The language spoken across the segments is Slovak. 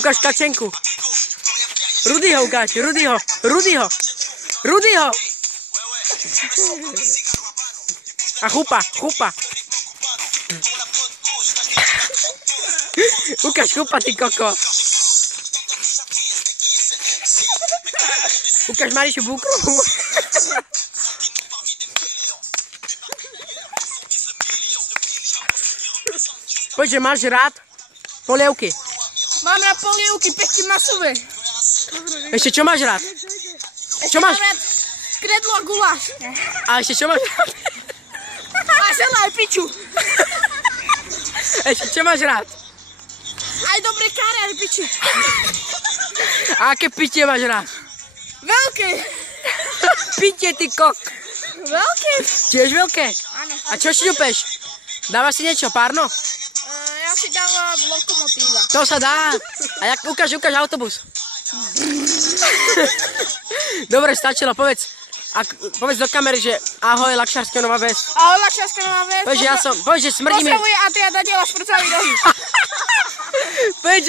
Ukáž kačenku. Rudyho ukáž, Rudyho. A chupa. Ukáž chupa, ty koko. Ukáž Marišu Bukru. Poď, že máš rád polievky. Mám rád polievky, pekne masové. Ešte čo máš rád? Čo máš? Mám rád kredlo a guláš. A ešte čo máš rád? A želaj piču. Ešte čo máš rád? Aj dobré káre, aj piči. A aké pitie máš rád? Veľké. Pitie, ty kok. Veľké? Tiež veľké? Áno. A čo šňupeš? Dávaš si niečo, párno? Ja si dávam lokomotíva. To sa dá. A jak ukáž autobus. Dobre, stačilo, povedz do kamery, že ahoj, Lakšárska Nová Ves. Ahoj, Lakšárska Nová Ves. Povedz, že smrdí mi. Pozdravuje Adrián Daniela Šprcavý nohy. Povedz,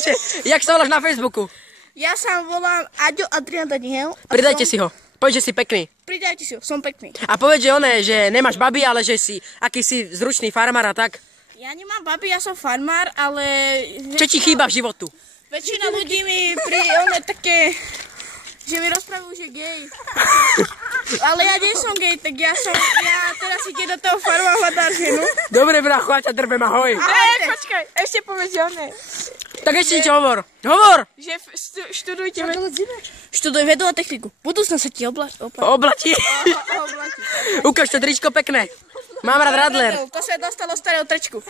že, jak sa voláš na Facebooku? Ja sa volám Aďo Adrián Daniel. Pridajte si ho. Povedz, že si pekný. Pridajte si ho, som pekný. A povedz, že nemáš baby, ale že si akýsi zručný farmár a tak. Ja nemám baby, ja som farmár, ale... Čo ti chýba v životu? Väčšina ľudí mi také, že mi rozprávajú, že gej. Ale ja nie som gej, tak ja teraz idem do toho farma hľadať ženu. Dobre, bracho, ja ťa drbem, ahoj. Počkaj, ešte povedz oné. Tak ešte niečo hovor. Hovor! Že študujte študuj vedu a techniku. Budúcnosť sa ti oblatí. Ukáž to tričko pekné. Mám rád Radler. To sa dostalo starého trčku.